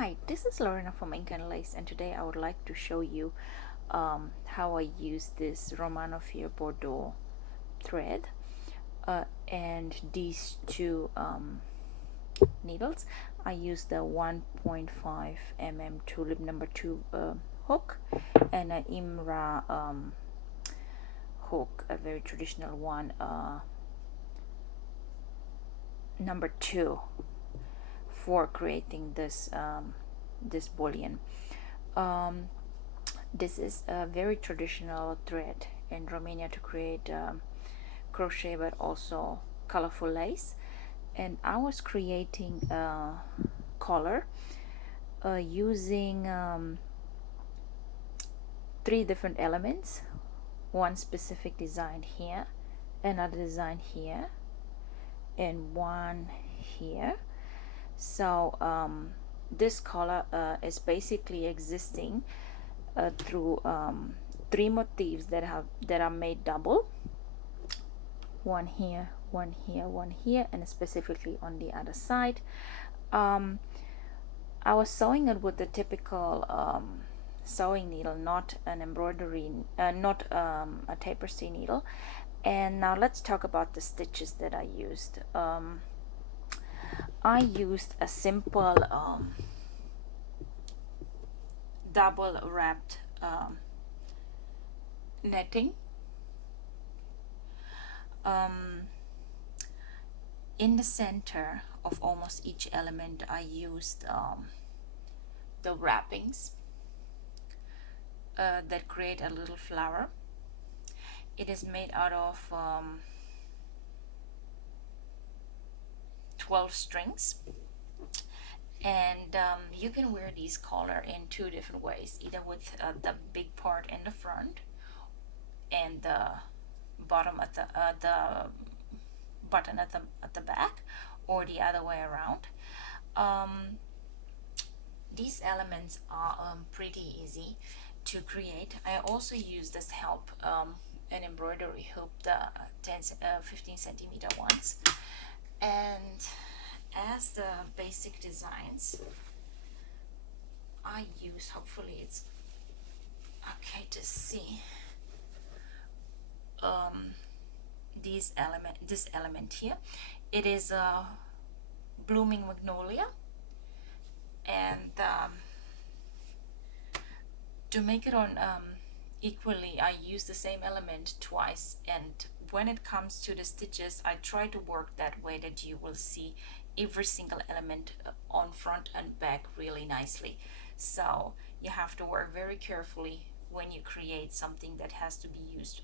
Hi, this is Lorena from Ink and Lace, and today I would like to show you how I use this Romano Bordeaux thread and these two needles. I use the 1.5 mm tulip number 2 hook and an Imra hook, a very traditional one, number 2, for creating this bullion. This is a very traditional thread in Romania to create crochet but also colorful lace, and I was creating a collar using 3 different elements, one specific design here, another design here, and one here. So this collar is basically existing through 3 motifs that are made double, one here, one here, one here, and specifically on the other side. I was sewing it with the typical sewing needle, not an embroidery, not a tapestry needle. And now let's talk about the stitches that I used. I used a simple double wrapped netting. In the center of almost each element I used the wrappings that create a little flower. It is made out of 12 strings, and you can wear these collar in 2 different ways, either with the big part in the front and the bottom at the button at the back, or the other way around. These elements are pretty easy to create. I also use this help an embroidery hoop, the 15 centimeter ones, and as the basic designs I use, hopefully it's okay to see, this element here. It is a blooming magnolia, and to make it on equally, I use the same element twice, and when it comes to the stitches I try to work that way that you will see every single element on front and back really nicely. So you have to work very carefully when you create something that has to be used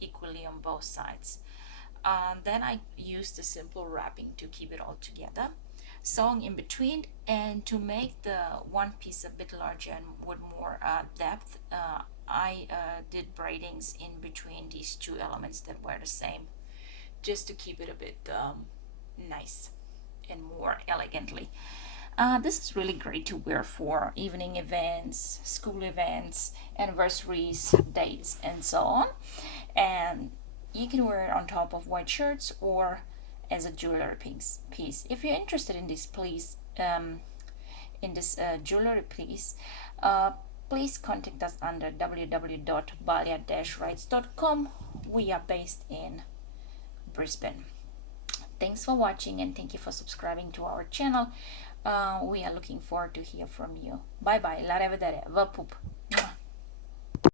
equally on both sides. Then I use the simple wrapping to keep it all together, sewing in between, and to make the one piece a bit larger and with more depth, I did braidings in between these 2 elements that were the same, just to keep it a bit nice and more elegantly. This is really great to wear for evening events, school events, anniversaries, dates, and so on. And you can wear it on top of white shirts or as a jewelry piece. If you're interested in this, please, jewelry piece, please contact us under www.balea-Raitz.com. We are based in Brisbane. Thanks for watching, and thank you for subscribing to our channel. We are looking forward to hear from you. Bye bye. La revedere. Vă pup.